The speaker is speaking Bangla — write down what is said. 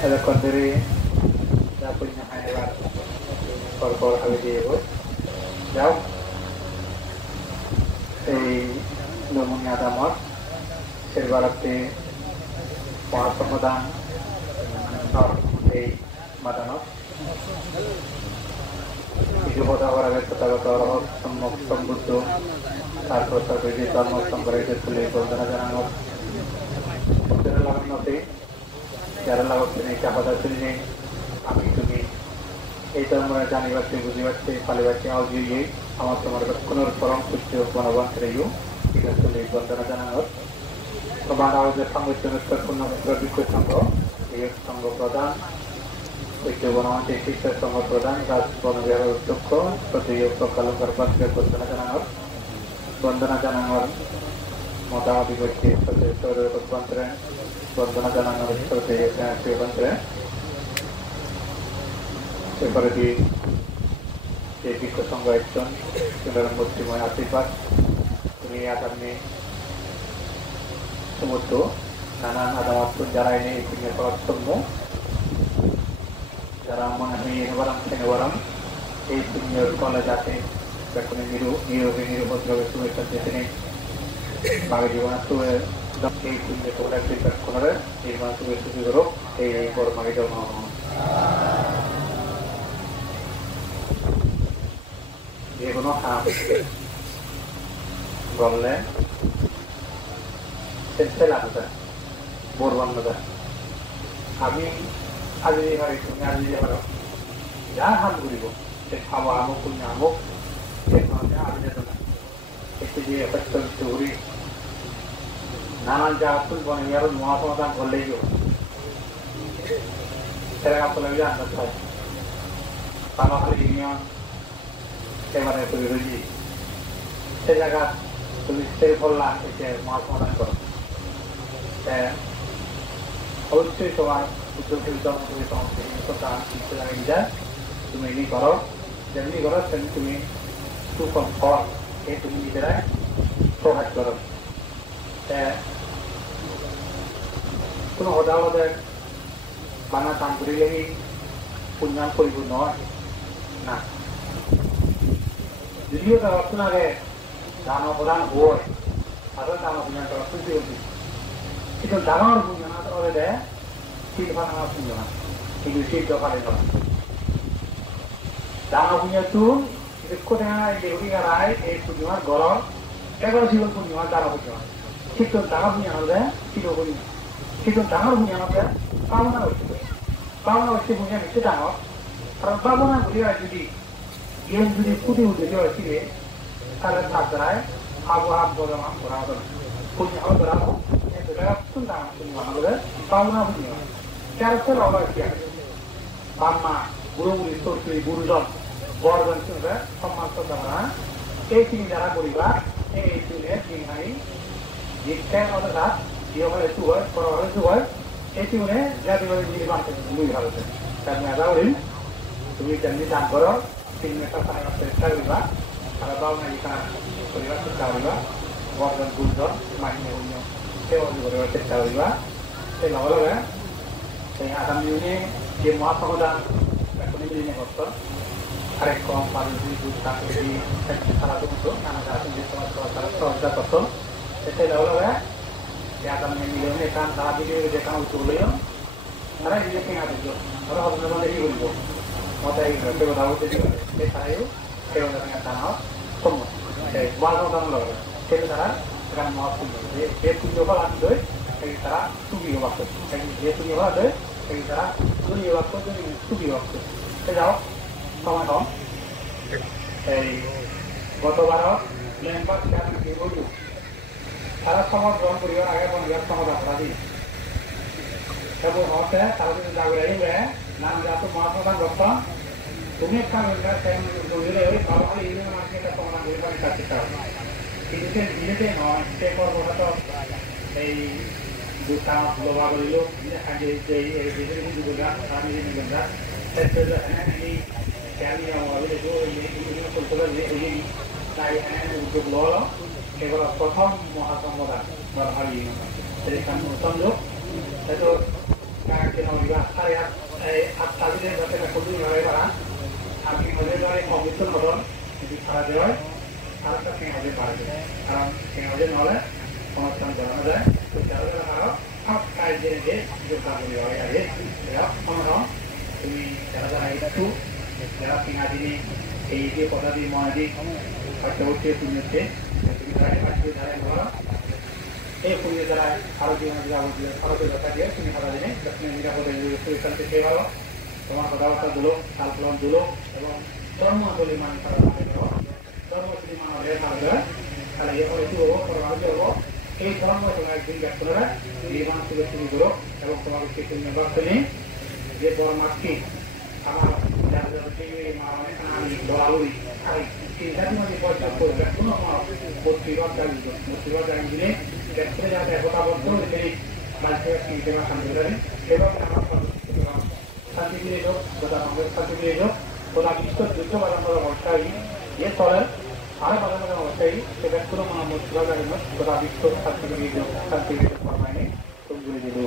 এতক্ষণ ধরে যা পুণ্য হয় এবার পরপর হবে দিয়ে যাও এই নমুনি আদামত সেরবারাতে মহাসম্পদান এই মাদানত যুবতা আবার তথাগত রহস্য সম্যক সম্বুদ্ধ তারপর সর্বজি ধর্ম সংগ্রহিত তুলে বন্দনা জানানোর লাগানোতে যারা লাগাচ্ছেন এই চাপাতা শুনলে আমি তুমি এই ধর্মরা জানিবাচ্ছে বুঝিবাচ্ছে পালিবাচ্ছে আউজিয়ে আমার তোমার কোনো পরম সূর্য বনবান রেয়ু এটা তুলে বন্দনা জানানোর তোমার আওয়াজের সংগঠনের পূর্ণমিত্র বিক্ষু সংঘ এই সংঘ প্রধান ঐক্য বনমান্তি শিক্ষা সংঘ প্রধান রাজ বনবিহারের অধ্যক্ষ প্রতিযোগ প্রকালঙ্কার পাত্রে বন্দনা জানানোর মতামতি ব্যক্তি রূপান্তরে বন্দনা জানানোর রূপান্তরে এরপরে দিয়ে যে বিক্ষু সংঘ একজন মূর্তিময় আশীর্বাদ তুমি আগামী সমুদ্র নানান আদালত যারা এনে এই পুণ্য পরাক্রম্য যারা মনে হয় এনেবারাম এই পুণ্যের ফলে যাতে এখনই নিরোগে নিরুপদ্রবে শুভেচ্ছা তিনি বাকি জীবনার্থ এই পুণ্য তোমরা স্বীকার করে নির্মাণ শুভেচ্ছা করো এই বড় মাগে জন্ম যে কোনো হাত বললে লাগবে বোরবান্নদা আমি আজি পারি তুমি আজি পারো যা হাত ঘুরিব সে খাওয়া আমুক পুণ্য আমুক সে আমি যেত না একটু যে ঘুরি নানান যা ফুল বনে আরো নোয়া সমাধান করলেই সেটা আপনার আন্দাজ হয় পানাখালী ইউনিয়ন এবারে তুমি রুজি সে জায়গা তুমি সেই বললা এসে নোয়া সমাধান করো অবশ্যই তোমার উদ্যোগ তুমি এমনি করো যেমনি করো তেমনি তুমি সুফল ফল এই তুমি নিজেরাই প্রকাশ করো কোনো হদাহদের বানা কাম করিলেই পুণ্যান কৰিব নয় না যদিও তার অর্থ আগে দান প্রদান হয় তাহলে দান পুণ্যান করা খুঁজে উঠি কিন্তু ডাঙর পুণ্যান করে দেয় শীত ভাঙা পুণ্যান কিন্তু শীত দফালে নয় ডাঙর পুণ্যটো কোথায় রায় এই পূর্ণিমার গরম 11 জীবন পূর্ণিমা ডাঙর পূর্ণিমা শীত ডাঙর পুণ্যান হলে শীত পূর্ণিমা শীত ডাঙর পুণ্যান হলে পাওনা হচ্ছে পুণ্যান হচ্ছে ডাঙর কারণ পাবনা ঘুরে যদি ইয়ে যদি ফুটে উঠে যাওয়া ছিল তাহলে তার দ্বারায় আবহাওয়া বদনাম করা হবে পুণ্য ধরাবো পাওনা পুণ্য ক্যারেক্টার অবাক বাম্মা বুড়োগুলি সরকারি গুরুজন বড়জন শুনবে সম্মান শ্রদ্ধা এই তিনি যারা পরিবার এই চুলের চিন্তাই জিজ্ঞান অর্থাৎ যেভাবে একটু হয় বড়ভাবে একটু হয় এই চুলে জাতিভাবে নির্মাণ করতে দুই ভারতে তার মেধা বলিন তুমি তেমনি দান করো তিন মেটার চেষ্টা করিবা আর বাবনা ইকা করিবার চেষ্টা করিবা বড়জন গুরুজন মান্য অন্য সেবা করিবার চেষ্টা করিবা সেই লগে লগে সেই আগামী দিনে যে মহাসমাধান এখনই দিনে করত আরেক কম পানি সারা করতো নানা তারা সহজা করতো সেই লগে লগে যে আগামী মিলনে কান তারা দিকে যে কাম চললেও তারা নিজে কিনা দিত ওরা হবে মানে কি বলবো মতাই কথা বলতে সেই তারাও সেই ধরনের দানাও সম্মত সেই বালদান লগে সেই তারা এখানে মহাপুণ্য যে পুণ্য ফল আনবে সেই তারা সুখী হওয়া যে পুণ্য ফল আনবে সেই তারা দুই বাক্য সুখী বাক্য সে যাও সময় কম এই গতবার মেম্বার বলবো তারা সমাজ গ্রহণ করিবার আগে বনবিহার সমাজ অপরাধী এবং হতে তারা যদি জাগরে আইবে নাম যাতে মহাসমাধান করত তুমি একটা বুঝলে ওই সরকারি ইউনিয়ন মাঝে একটা সমাধান করে পারি কাছে কিন্তু সে নিজেতে নয় সে পর্বটা তো এই দুটা লোভা করিল উদ্যোগ লল এগুলো প্রথম মহাসম্পদান নরহালি সেই সংযোগ Kinawiga saya tadi dia berkata kudu nilai barang, tapi mulai dari komision orang jadi para dewa, harus kita barang, karena kita nolai komision barang ada, kita harus apa kajian dia juga beliau ya, orang ini cara itu, cara tinggal ini, ini pada di mana di, pada usia punya kita ada orang এই পুজো দ্বারা আরো জীবনে আরো দেখা দিয়ে তুমি সারা দিনে দক্ষিণ নিরাপদে পরিচালিত খেতে পারো তোমার কথাবার্তা দুলো কালকুলন দুলো এবং ধর্মতলী মান ধর্মতলী মান হলে থাকবে তাহলে একটু হবো পরমাণু হবো এই ধর্ম তোমার একদিন ব্যাক করে এই মানুষ থেকে শুরু করো এবং তোমাকে কিছু নির্বাচনী যে পরমাত্মী আমার আমি দোয়ালুই খাই এই জাতির মধ্যে পয়সা করবে কোনো বত্রিবার জানি দিলে ক্ষেত্রে যাতে একতা বদ্ধ সেই রাজ্যের কিনতে বা শান্তি করেন এবং শান্তিপ্রিয় লোক তথা কংগ্রেস শান্তিপ্রিয় লোক তথা বিশ্ব যুদ্ধ বাজানো অবস্থায় এ স্থলের আরো বাজানো অবস্থায় সে ব্যক্তির মনে মুসিবা জানি তথা বিশ্ব শান্তিপ্রিয় লোক ফরমাইনে তুমি দিল